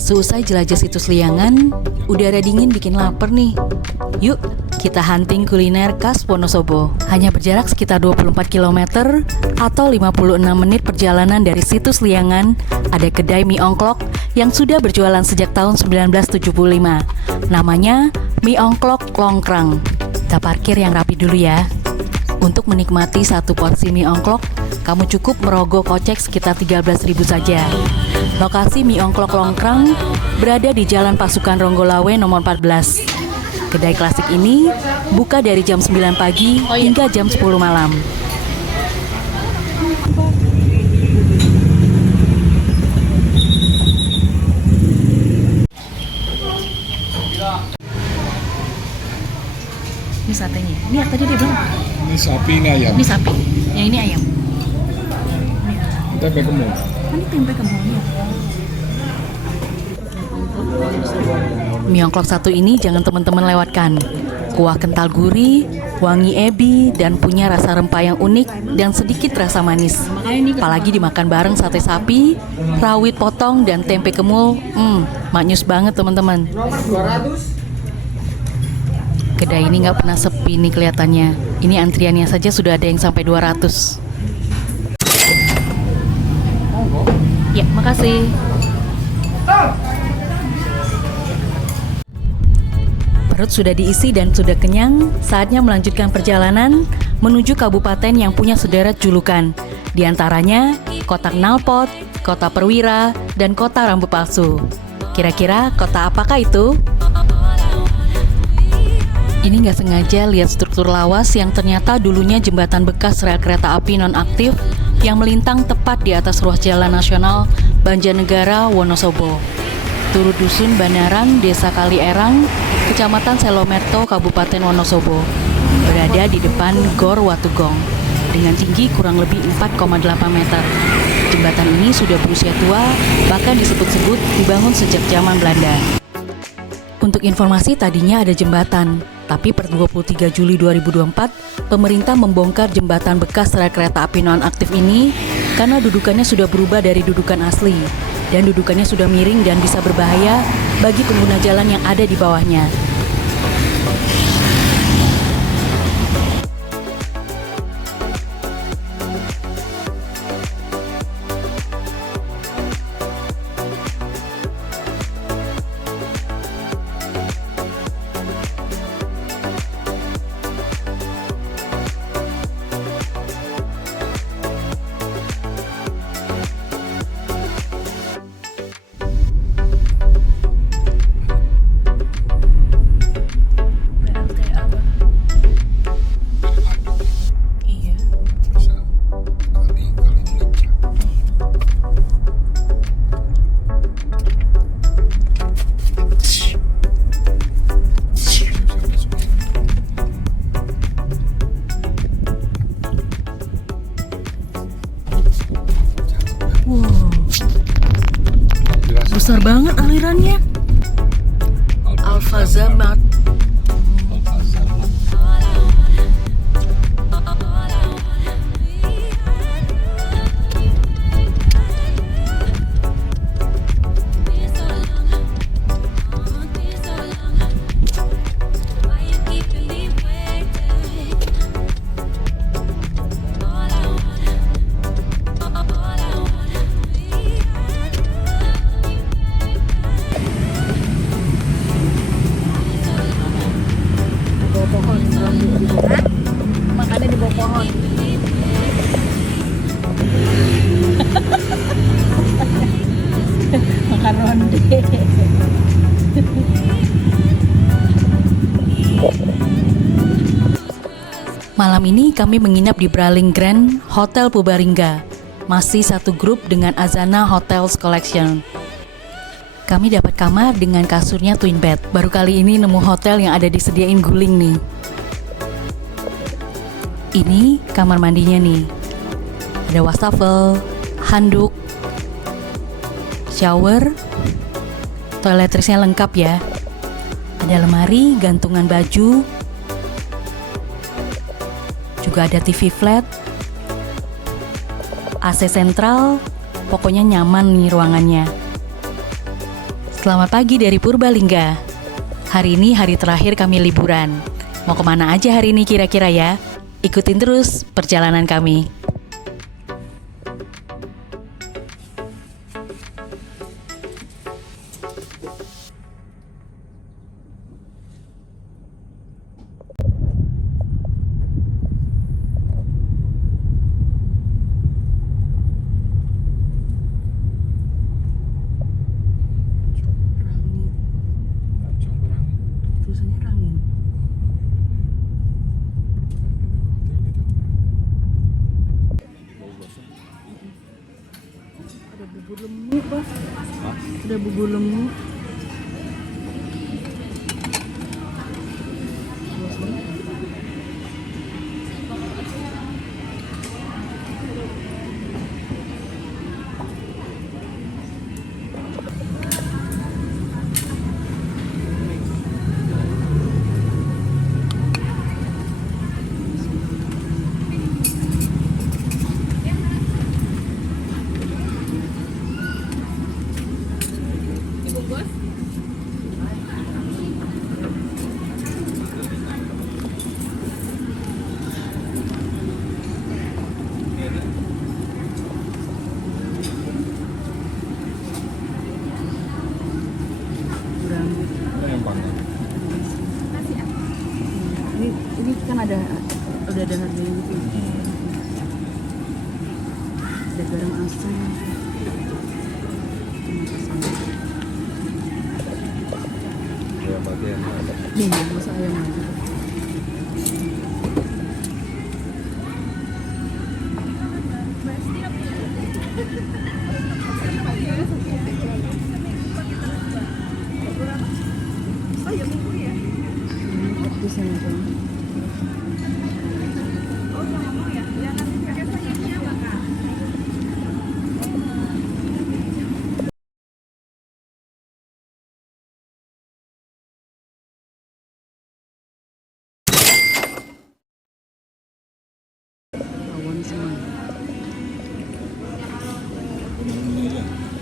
Seusai jelajah situs Liangan, udara dingin bikin lapar nih. Yuk, kita hunting kuliner khas Wonosobo. Hanya berjarak sekitar 24 km atau 56 menit perjalanan dari situs Liangan, ada kedai mie ongklok yang sudah berjualan sejak tahun 1975. Namanya Mie Ongklok Longkrang. Kita parkir yang rapi dulu ya. Untuk menikmati satu porsi mie ongklok, kamu cukup merogoh kocek sekitar 13.000 saja. Lokasi Mie Ongklok Longkrang berada di Jalan Pasukan Ronggolawe nomor 14. Kedai klasik ini buka dari jam 9 pagi hingga jam 10 malam. Ini satenya. Ini tadi dia bilang Ini sapi, ini ayam. ini sapi. Yang ini ayam. Tempe kemul. Ini tempe kemulnya. Mie ongklok satu ini jangan teman-teman lewatkan. Kuah kental gurih, wangi ebi, dan punya rasa rempah yang unik dan sedikit rasa manis. Apalagi dimakan bareng sate sapi, rawit potong, dan tempe kemul. Maknyus banget teman-teman. Kedai ini nggak pernah sepi nih kelihatannya. Ini antriannya saja sudah ada yang sampai 200. Ya, makasih. Perut sudah diisi dan sudah kenyang, saatnya melanjutkan perjalanan menuju kabupaten yang punya sederet julukan. Di antaranya Kota Knalpot, Kota Perwira, dan Kota Rambut Palsu. Kira-kira kota apakah itu? Ini nggak sengaja lihat struktur lawas yang ternyata dulunya jembatan bekas rel kereta api nonaktif yang melintang tepat di atas ruas Jalan Nasional Banjarnegara, Wonosobo. Turut Dusun Banaran, Desa Kali Erang, Kecamatan Selomerto, Kabupaten Wonosobo. Berada di depan Gor Watugong dengan tinggi kurang lebih 4,8 meter. Jembatan ini sudah berusia tua, bahkan disebut-sebut dibangun sejak zaman Belanda. Untuk informasi, tadinya ada jembatan, tapi per 23 Juli 2024, pemerintah membongkar jembatan bekas rel kereta api nonaktif ini karena dudukannya sudah berubah dari dudukan asli, dan dudukannya sudah miring dan bisa berbahaya bagi pengguna jalan yang ada di bawahnya. Besar banget alirannya. Alfazamat. Makannya di bawah pohon. Makan ronde. Malam ini kami menginap di Braling Grand Hotel Purbalingga. Masih satu grup dengan Azana Hotels Collection. Kami dapat kamar dengan kasurnya twin bed. Baru kali ini nemu hotel yang ada disediain guling nih. Ini kamar mandinya nih. Ada wastafel, handuk, shower, toiletrisnya lengkap ya. Ada lemari, gantungan baju, juga ada TV flat, AC sentral, pokoknya nyaman nih ruangannya. Selamat pagi dari Purbalingga. Hari ini hari terakhir kami liburan. Mau kemana aja hari ini kira-kira ya? Ikutin terus perjalanan kami. Bubur lemuk, Pak. Ada bubur lemuk. Ini kan udah ada harganya gitu. Ada garam asam. Nih, masa ayam aja.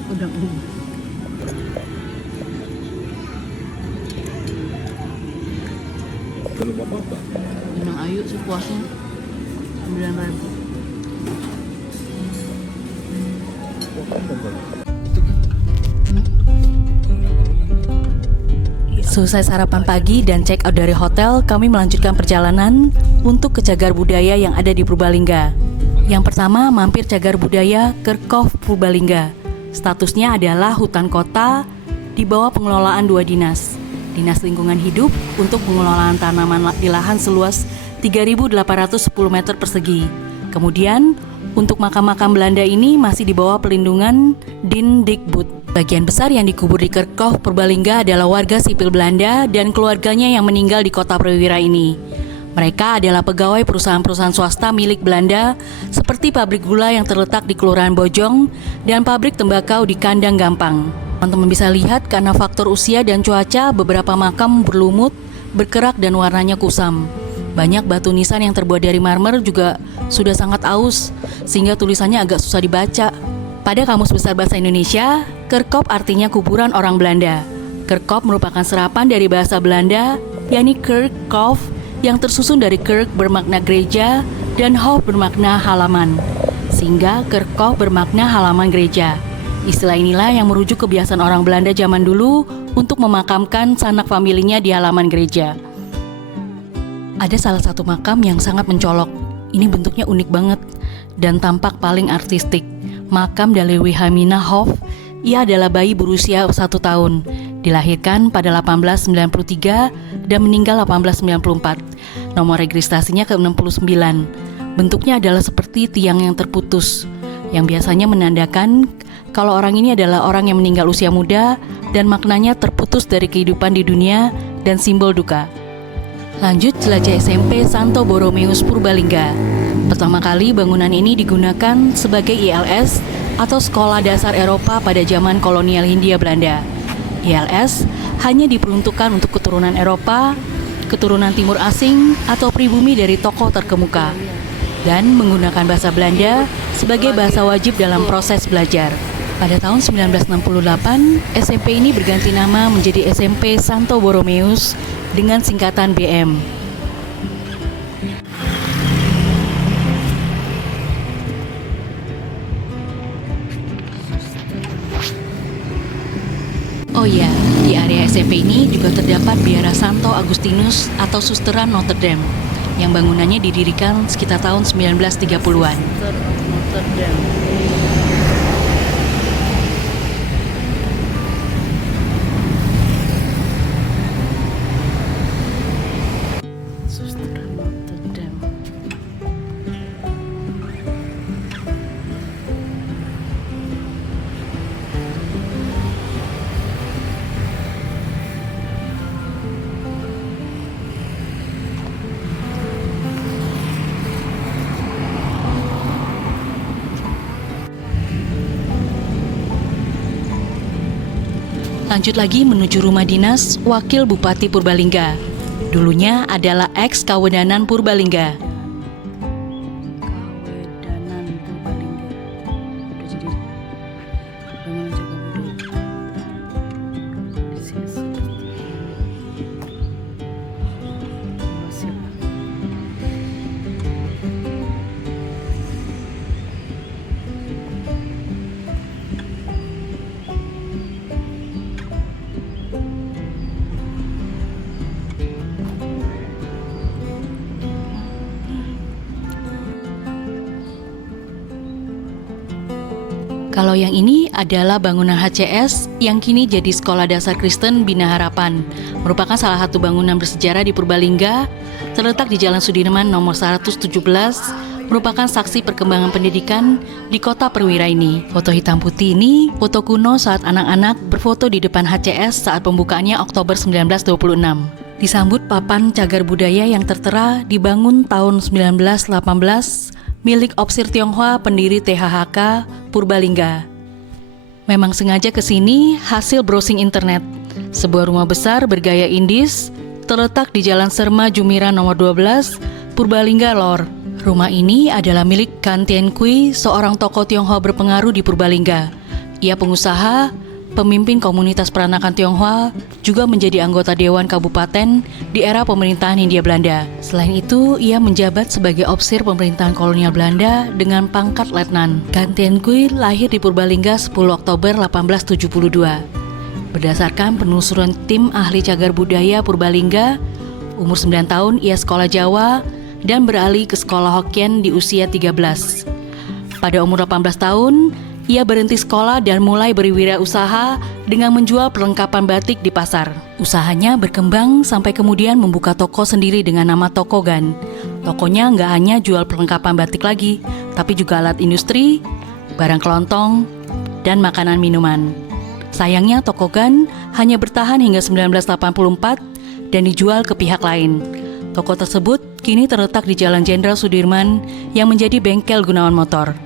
Udang ini. Udang ayu sepuasnya 9.000. Selesai sarapan pagi dan check out dari hotel, kami melanjutkan perjalanan untuk ke Cagar Budaya yang ada di Purbalingga. Yang pertama, mampir Cagar Budaya Kerkhof Purbalingga. Statusnya adalah hutan kota di bawah pengelolaan dua dinas. Dinas Lingkungan Hidup untuk pengelolaan tanaman di lahan seluas 3.810 meter persegi. Kemudian, untuk makam-makam Belanda ini masih di bawah pelindungan Dindikbud. Bagian besar yang dikubur di Kerkhof Purbalingga adalah warga sipil Belanda dan keluarganya yang meninggal di kota perwira ini. Mereka adalah pegawai perusahaan-perusahaan swasta milik Belanda seperti pabrik gula yang terletak di Kelurahan Bojong dan pabrik tembakau di Kandang Gampang. Teman-teman bisa lihat karena faktor usia dan cuaca, beberapa makam berlumut, berkerak dan warnanya kusam. Banyak batu nisan yang terbuat dari marmer juga sudah sangat aus, sehingga tulisannya agak susah dibaca. Pada Kamus Besar Bahasa Indonesia, Kerkhof artinya kuburan orang Belanda. Kerkhof merupakan serapan dari bahasa Belanda, yakni Kerkhof, yang tersusun dari Kerk bermakna gereja dan Hof bermakna halaman, sehingga Kerkhof bermakna halaman gereja. Istilah inilah yang merujuk kebiasaan orang Belanda zaman dulu untuk memakamkan sanak familinya di halaman gereja. Ada salah satu makam yang sangat mencolok. Ini bentuknya unik banget dan tampak paling artistik. Makam Dale Wilhelmina Hof. Ia adalah bayi berusia 1 tahun, dilahirkan pada 1893 dan meninggal 1894. Nomor registrasinya ke-69. Bentuknya adalah seperti tiang yang terputus, yang biasanya menandakan kalau orang ini adalah orang yang meninggal usia muda dan maknanya terputus dari kehidupan di dunia dan simbol duka. Lanjut jelajah SMP Santo Boromeus Purbalingga. Pertama kali bangunan ini digunakan sebagai ILS atau Sekolah Dasar Eropa pada zaman kolonial Hindia Belanda. ILS hanya diperuntukkan untuk keturunan Eropa, keturunan timur asing, atau pribumi dari tokoh terkemuka, dan menggunakan bahasa Belanda sebagai bahasa wajib dalam proses belajar. Pada tahun 1968, SMP ini berganti nama menjadi SMP Santo Borromeus dengan singkatan BM. Oh iya, di area SMP ini juga terdapat Biara Santo Agustinus atau Susteran Notre Dame yang bangunannya didirikan sekitar tahun 1930-an. Notre Dame. Susteran Notre Dame. Lanjut lagi menuju rumah dinas Wakil Bupati Purbalingga. Dulunya adalah ex-Kawedanan Purbalingga. Kawedanan Purbalingga. Udah jadi bangunan cagar budaya. Di sini. Masih. Kalau yang ini adalah bangunan HCS yang kini jadi Sekolah Dasar Kristen Bina Harapan. Merupakan salah satu bangunan bersejarah di Purbalingga, terletak di Jalan Sudirman nomor 117, merupakan saksi perkembangan pendidikan di kota perwira ini. Foto hitam putih ini foto kuno saat anak-anak berfoto di depan HCS saat pembukaannya Oktober 1926. Disambut papan cagar budaya yang tertera dibangun tahun 1918 milik Opsir Tionghoa pendiri THHK Purbalingga. Memang sengaja ke sini hasil browsing internet. Sebuah rumah besar bergaya Indis terletak di Jalan Serma Jumira nomor 12, Purbalingga Lor. Rumah ini adalah milik Kan Tien Kui, seorang tokoh Tionghoa berpengaruh di Purbalingga. Ia pengusaha, pemimpin komunitas peranakan Tionghoa, juga menjadi anggota Dewan Kabupaten di era pemerintahan Hindia Belanda. Selain itu, ia menjabat sebagai opsir pemerintahan kolonial Belanda dengan pangkat letnan. Kan Tien Kui lahir di Purbalingga 10 Oktober 1872. Berdasarkan penelusuran tim ahli cagar budaya Purbalingga, umur 9 tahun ia sekolah Jawa dan beralih ke sekolah Hokkien di usia 13. Pada umur 18 tahun, ia berhenti sekolah dan mulai berwirausaha dengan menjual perlengkapan batik di pasar. Usahanya berkembang sampai kemudian membuka toko sendiri dengan nama Tokogan. Tokonya nggak hanya jual perlengkapan batik lagi, tapi juga alat industri, barang kelontong, dan makanan minuman. Sayangnya Tokogan hanya bertahan hingga 1984 dan dijual ke pihak lain. Toko tersebut kini terletak di Jalan Jenderal Sudirman yang menjadi bengkel Gunawan Motor.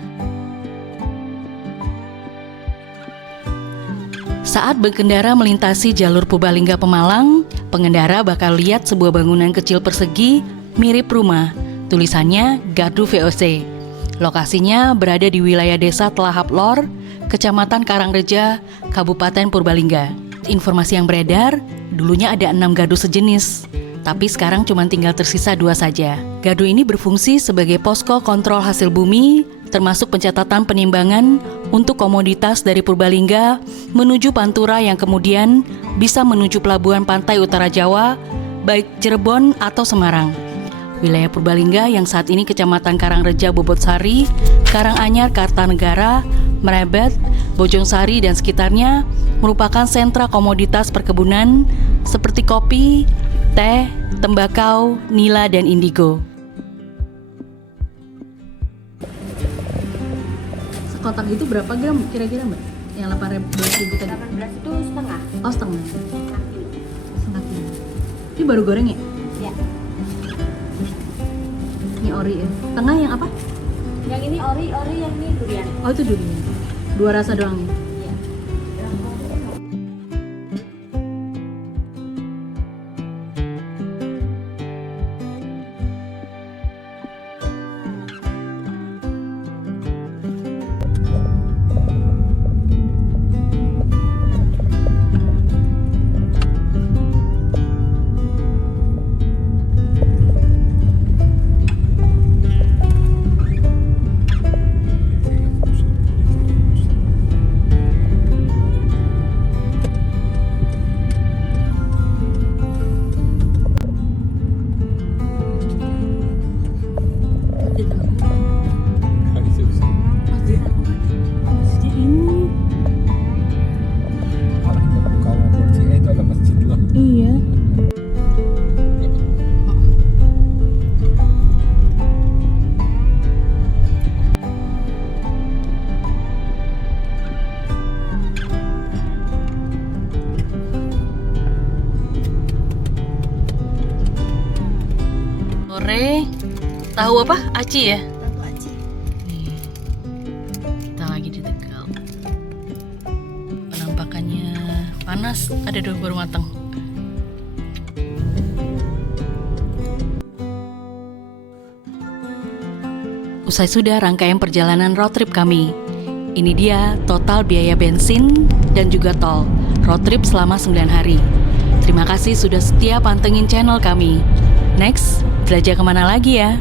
Saat berkendara melintasi jalur Purbalingga Pemalang, pengendara bakal lihat sebuah bangunan kecil persegi mirip rumah. Tulisannya Gardu VOC. Lokasinya berada di wilayah Desa Telahap Lor, Kecamatan Karangreja, Kabupaten Purbalingga. Informasi yang beredar, dulunya ada 6 gardu sejenis, tapi sekarang cuma tinggal tersisa 2 saja. Gardu ini berfungsi sebagai posko kontrol hasil bumi, termasuk pencatatan penimbangan untuk komoditas dari Purbalingga menuju Pantura yang kemudian bisa menuju pelabuhan pantai utara Jawa, baik Cirebon atau Semarang. Wilayah Purbalingga yang saat ini Kecamatan Karangreja, Bobotsari, Karanganyar, Kartanegara, Merebet, Bojongsari dan sekitarnya merupakan sentra komoditas perkebunan seperti kopi, teh, tembakau, nila, dan indigo. Kotak itu berapa gram kira-kira Mbak? Yang 18.000 tadi? 18 itu setengah. Oh setengah. Setengah kilo. Setengah kilo. Ini baru goreng ya? Ya. Ini ori ya? Tengah yang apa? Yang ini ori yang ini durian. Oh itu durian. 2 rasa doang ya? Iya. Iya. Sore, tahu apa? Aci ya? Tahu aci. Nih, kita lagi di Tegal. Penampakannya panas, ada dua baru matang. Usai sudah rangkaian perjalanan road trip kami. Ini dia total biaya bensin dan juga tol. Road trip selama 9 hari. Terima kasih sudah setia pantengin channel kami. Next, belajar kemana lagi ya?